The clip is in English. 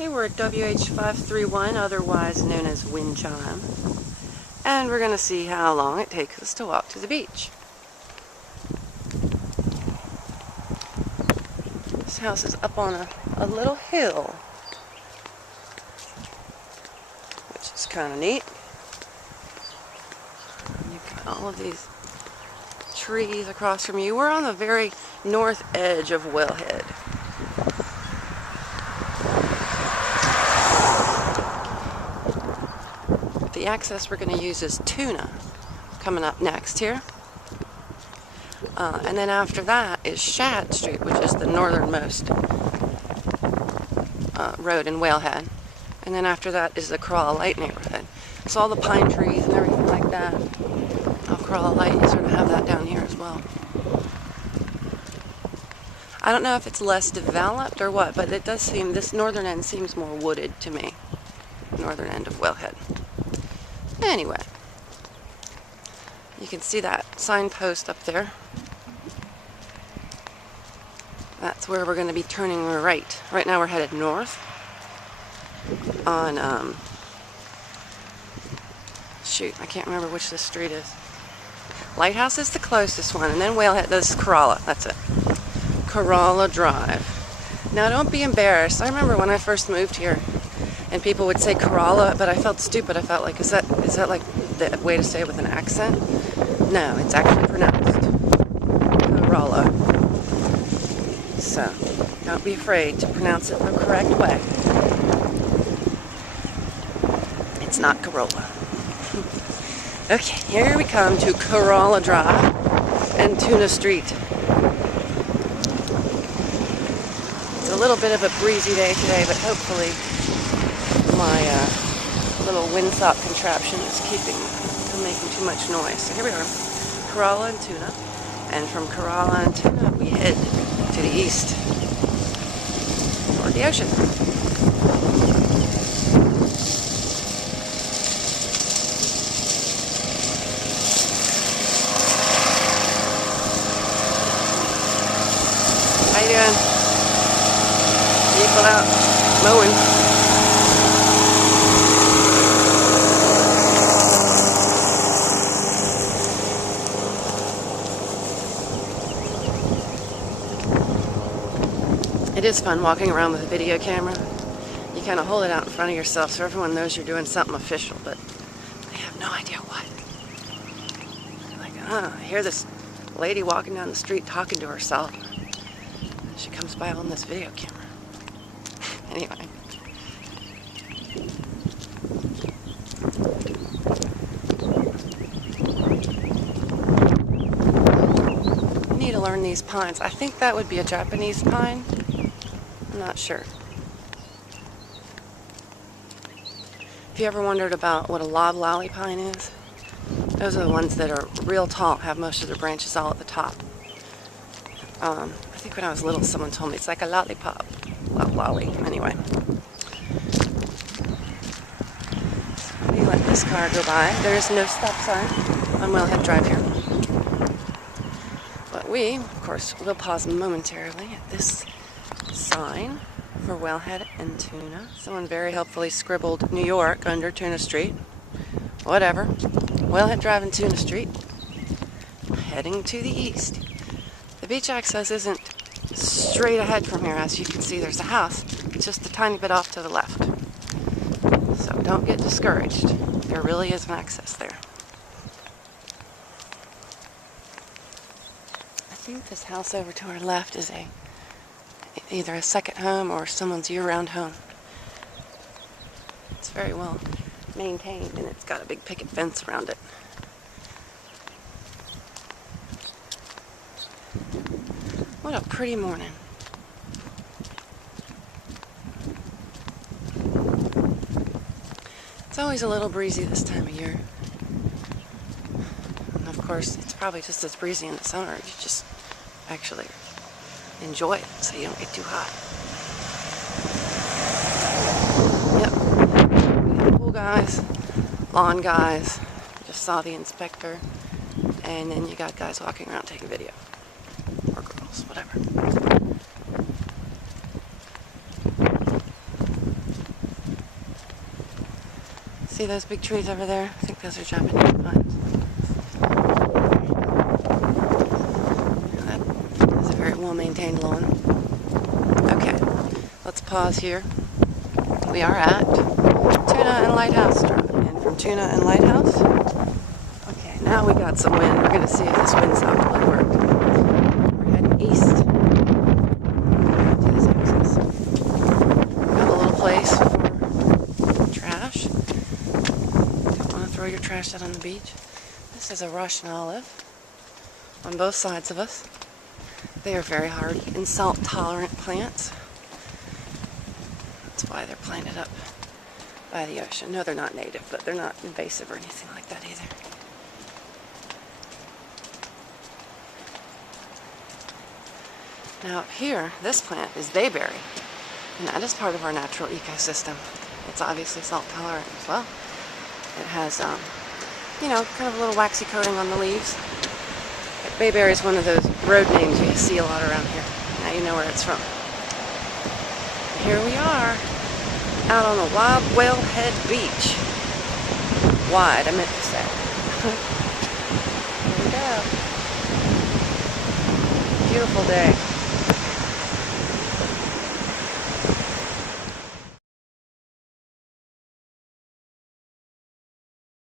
Hey, we're at WH531, otherwise known as Windchime, and we're going to see how long it takes us to walk to the beach. This house is up on a little hill, which is kind of neat. You've got all of these trees across from you. We're on the very north edge of Wellhead. The access we're going to use is Tuna, coming up next here. And then after that is Shad Street, which is the northernmost road in Wellhead. And then after that is the Corolla Light neighborhood. So all the pine trees and everything like that. Corolla Light, you sort of have that down here as well. I don't know if it's less developed or what, but it does seem, this northern end seems more wooded to me. Northern end of Wellhead. Anyway, you can see that signpost up there. That's where we're going to be turning right. Right now we're headed north on, shoot, I can't remember which this street is. Lighthouse is the closest one, and then Wellhead, this is Corolla, that's it. Corolla Drive. Now don't be embarrassed. I remember when I first moved here, and people would say Corolla, but I felt stupid. I felt like, is that like the way to say it with an accent? No, it's actually pronounced Corolla. So, don't be afraid to pronounce it the correct way. It's not Corolla. Okay, here we come to Corolla Drive and Tuna Street. It's a little bit of a breezy day today, but hopefully my little windsock contraption is keeping from making too much noise. So here we are, Corolla and Tuna. And from Corolla and Tuna, we head to the east, toward the ocean. How you doing? People out mowing. It is fun walking around with a video camera. You kind of hold it out in front of yourself so everyone knows you're doing something official, but they have no idea what. Like, I hear this lady walking down the street talking to herself. She comes by on this video camera. Anyway. I need to learn these pines. I think that would be a Japanese pine. I'm not sure. If you ever wondered about what a loblolly pine is, those are the ones that are real tall, have most of their branches all at the top. I think when I was little, someone told me it's like a lollipop. Loblolly. Anyway. So we let this car go by. There's no stop sign on Wellhead Drive here. But we, of course, will pause momentarily at this sign for Wellhead and Tuna. Someone very helpfully scribbled New York under Tuna Street. Whatever. Wellhead Drive and Tuna Street. Heading to the east. The beach access isn't straight ahead from here. As you can see, there's a house. It's just a tiny bit off to the left. So don't get discouraged. There really is an access there. I think this house over to our left is either a second home or someone's year-round home. It's very well maintained, and it's got a big picket fence around it. What a pretty morning. It's always a little breezy this time of year. And of course, it's probably just as breezy in the summer. You just actually enjoy it so you don't get too hot. Yep. We have pool guys, lawn guys. Just saw the inspector. And then you got guys walking around taking video. Or girls, whatever. See those big trees over there? I think those are Japanese pines. That is a very well-maintained lawn. Okay, let's pause here. We are at Tuna and Lighthouse Drive. And from Tuna and Lighthouse, okay, now we got some wind. We're going to see if this wind stop will work. We're heading east to this access. Got a little place for trash. Don't want to throw your trash out on the beach. This is a Russian olive on both sides of us. They are very hardy and salt-tolerant plants. That's why they're planted up by the ocean. No, they're not native, but they're not invasive or anything like that either. Now up here, this plant is bayberry, and that is part of our natural ecosystem. It's obviously salt-tolerant as well. It has, you know, kind of a little waxy coating on the leaves. Bayberry is one of those road names you see a lot around here. Now you know where it's from. Here we are, out on the Wild Whalehead Beach. Wide, I meant to say. Here we go. Beautiful day.